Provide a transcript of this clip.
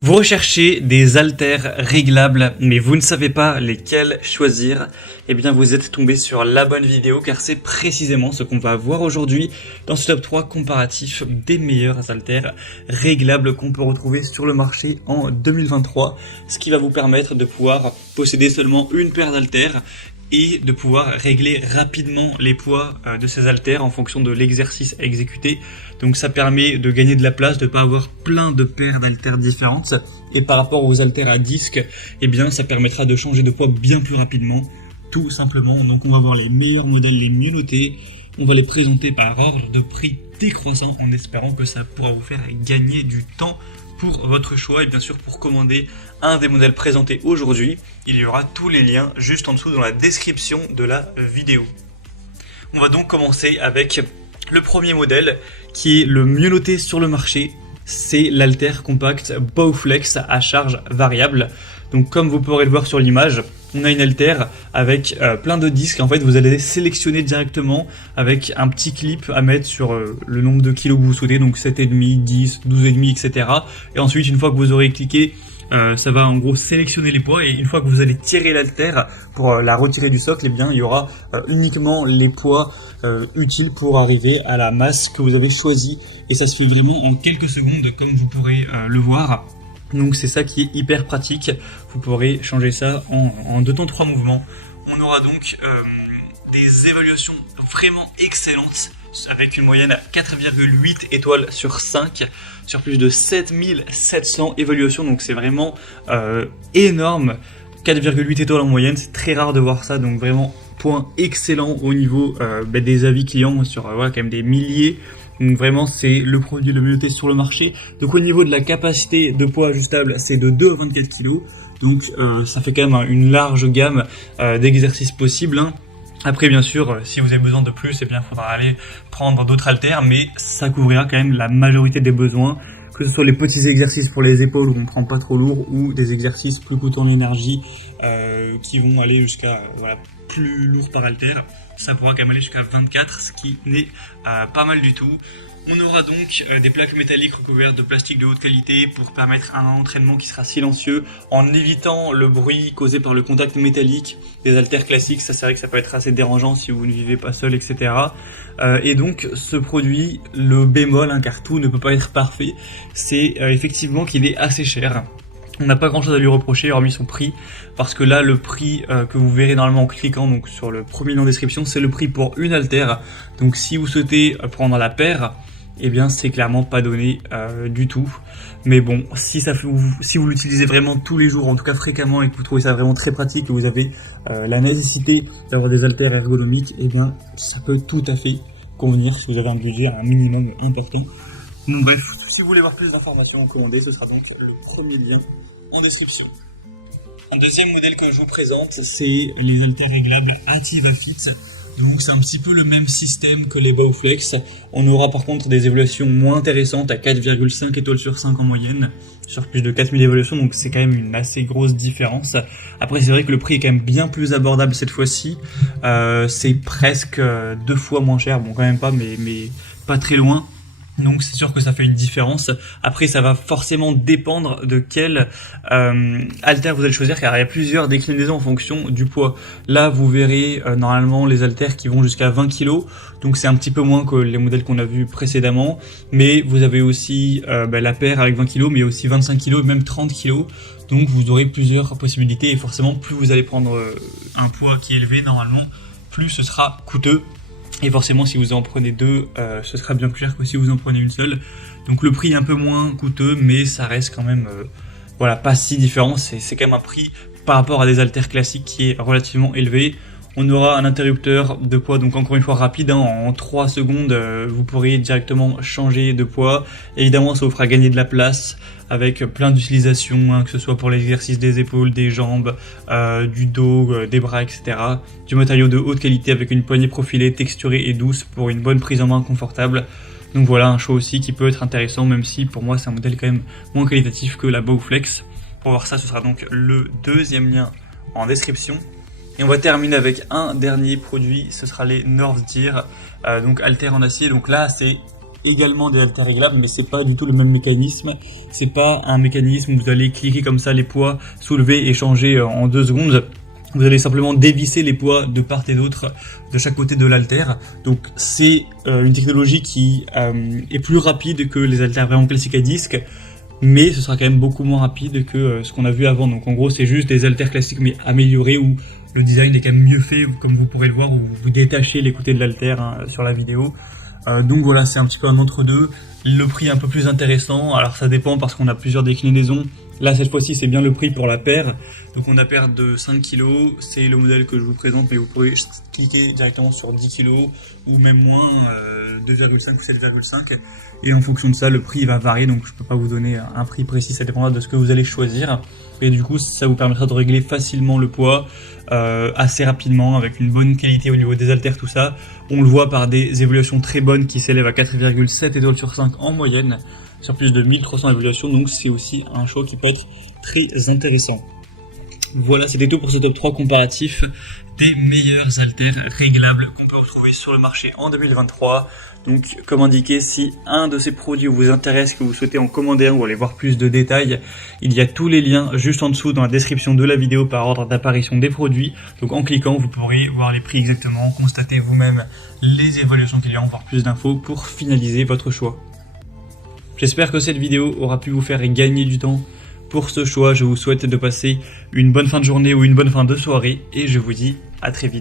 Vous recherchez des haltères réglables, mais vous ne savez pas lesquels choisir. Eh bien, vous êtes tombé sur la bonne vidéo, car c'est précisément ce qu'on va voir aujourd'hui dans ce top 3 comparatif des meilleurs haltères réglables qu'on peut retrouver sur le marché en 2023, ce qui va vous permettre de pouvoir posséder seulement une paire d'haltères et de pouvoir régler rapidement les poids de ces haltères en fonction de l'exercice exécuté. Donc ça permet de gagner de la place, de ne pas avoir plein de paires d'haltères différentes. Et par rapport aux haltères à disque, eh bien ça permettra de changer de poids bien plus rapidement, tout simplement. Donc on va voir les meilleurs modèles les mieux notés. On va les présenter par ordre de prix décroissant en espérant que ça pourra vous faire gagner du temps pour votre choix. Et bien sûr, pour commander un des modèles présentés aujourd'hui, il y aura tous les liens juste en dessous dans la description de la vidéo. On va donc commencer avec le premier modèle qui est le mieux noté sur le marché. C'est l'haltère compact Bowflex à charge variable. Donc comme vous pourrez le voir sur l'image, on a une haltère avec plein de disques. En fait, vous allez sélectionner directement avec un petit clip à mettre sur le nombre de kilos que vous souhaitez, donc 7,5, 10, 12,5, etc. Et ensuite, une fois que vous aurez cliqué, ça va en gros sélectionner les poids, et une fois que vous allez tirer l'haltère pour la retirer du socle, eh bien, il y aura uniquement les poids utiles pour arriver à la masse que vous avez choisie. Et ça se fait vraiment en quelques secondes, comme vous pourrez le voir. Donc c'est ça qui est hyper pratique. Vous pourrez changer ça en 2 temps 3 mouvements. On aura donc des évaluations vraiment excellentes avec une moyenne à 4,8 étoiles sur 5 sur plus de 7700 évaluations. Donc c'est vraiment énorme. 4,8 étoiles en moyenne, c'est très rare de voir ça. Donc vraiment point excellent au niveau des avis clients sur quand même des milliers. Donc vraiment c'est le produit le mieux noté sur le marché. Donc au niveau de la capacité de poids ajustable, c'est de 2 à 24 kg. Donc ça fait quand même une large gamme d'exercices possibles. Après bien sûr, si vous avez besoin de plus, eh bien il faudra aller prendre d'autres haltères, mais ça couvrira quand même la majorité des besoins, que ce soit les petits exercices pour les épaules où on ne prend pas trop lourd, ou des exercices plus coûteux en énergie qui vont aller jusqu'à plus lourd par haltère. Ça pourra quand même aller jusqu'à 24, ce qui n'est pas mal du tout. On aura donc des plaques métalliques recouvertes de plastique de haute qualité pour permettre un entraînement qui sera silencieux en évitant le bruit causé par le contact métallique des haltères classiques. Ça c'est vrai que ça peut être assez dérangeant si vous ne vivez pas seul, etc. Et donc ce produit, le bémol, car tout ne peut pas être parfait, c'est effectivement qu'il est assez cher. On n'a pas grand chose à lui reprocher hormis son prix, parce que là le prix que vous verrez normalement en cliquant donc sur le premier lien en description, c'est le prix pour une haltère. Donc si vous souhaitez prendre la paire, eh bien c'est clairement pas donné du tout. Mais bon, si vous l'utilisez vraiment tous les jours, en tout cas fréquemment, et que vous trouvez ça vraiment très pratique, que vous avez la nécessité d'avoir des haltères ergonomiques, eh bien ça peut tout à fait convenir si vous avez un budget un minimum important. Donc bref, si vous voulez voir plus d'informations en commandé, ce sera donc le premier lien en description. Un deuxième modèle que je vous présente, c'est les haltères réglables Activafit. Donc c'est un petit peu le même système que les Bowflex. On aura par contre des évaluations moins intéressantes à 4,5 étoiles sur 5 en moyenne, sur plus de 4000 évaluations, donc c'est quand même une assez grosse différence. Après c'est vrai que le prix est quand même bien plus abordable cette fois-ci. C'est presque 2 fois moins cher, bon quand même pas, mais pas très loin. Donc c'est sûr que ça fait une différence. Après ça va forcément dépendre de quel haltère vous allez choisir, car il y a plusieurs déclinaisons en fonction du poids. Là vous verrez normalement les haltères qui vont jusqu'à 20 kg, donc c'est un petit peu moins que les modèles qu'on a vus précédemment. Mais vous avez aussi la paire avec 20 kg, mais aussi 25 kg, même 30 kg. Donc vous aurez plusieurs possibilités, et forcément plus vous allez prendre un poids qui est élevé normalement, plus ce sera coûteux. Et forcément si vous en prenez 2, ce sera bien plus cher que si vous en prenez une seule. Donc le prix est un peu moins coûteux, mais ça reste quand même pas si différent. C'est quand même un prix par rapport à des haltères classiques qui est relativement élevé. On aura un interrupteur de poids, donc encore une fois rapide, en 3 secondes vous pourrez directement changer de poids. Évidemment ça vous fera gagner de la place avec plein d'utilisations, que ce soit pour l'exercice des épaules, des jambes, du dos, des bras, etc. Du matériau de haute qualité avec une poignée profilée, texturée et douce pour une bonne prise en main confortable. Donc voilà un choix aussi qui peut être intéressant, même si pour moi c'est un modèle quand même moins qualitatif que la Bowflex. Pour voir ça, ce sera donc le deuxième lien en description. Et on va terminer avec un dernier produit, ce sera les North Gear, donc haltères en acier. Donc là c'est également des haltères réglables, mais c'est pas du tout le même mécanisme. C'est pas un mécanisme où vous allez cliquer comme ça les poids, soulever et changer en 2 secondes. Vous allez simplement dévisser les poids de part et d'autre, de chaque côté de l'haltère. Donc c'est une technologie qui est plus rapide que les haltères vraiment classiques à disque, mais ce sera quand même beaucoup moins rapide que ce qu'on a vu avant. Donc en gros c'est juste des haltères classiques mais améliorés, où le design est quand même mieux fait, comme vous pourrez le voir, où vous détachez les côtés de l'haltère sur la vidéo. Donc voilà, c'est un petit peu un entre-deux. Le prix est un peu plus intéressant, alors ça dépend parce qu'on a plusieurs déclinaisons. Là, cette fois-ci, c'est bien le prix pour la paire. Donc on a paire de 5 kg, c'est le modèle que je vous présente, mais vous pouvez cliquer directement sur 10 kg ou même moins, 2,5 ou 7,5. Et en fonction de ça, le prix va varier, donc je peux pas vous donner un prix précis, ça dépendra de ce que vous allez choisir. Et du coup, ça vous permettra de régler facilement le poids, assez rapidement, avec une bonne qualité au niveau des haltères, tout ça. On le voit par des évaluations très bonnes qui s'élèvent à 4,7 étoiles sur 5 en moyenne, sur plus de 1300 évaluations, donc c'est aussi un choix qui peut être très intéressant. Voilà, c'était tout pour ce top 3 comparatif des meilleurs haltères réglables qu'on peut retrouver sur le marché en 2023. Donc, comme indiqué, si un de ces produits vous intéresse, que vous souhaitez en commander un ou aller voir plus de détails, il y a tous les liens juste en dessous dans la description de la vidéo par ordre d'apparition des produits. Donc, en cliquant, vous pourrez voir les prix exactement, constater vous-même les évaluations clients, voir plus d'infos pour finaliser votre choix. J'espère que cette vidéo aura pu vous faire gagner du temps pour ce choix. Je vous souhaite de passer une bonne fin de journée ou une bonne fin de soirée et je vous dis à très vite.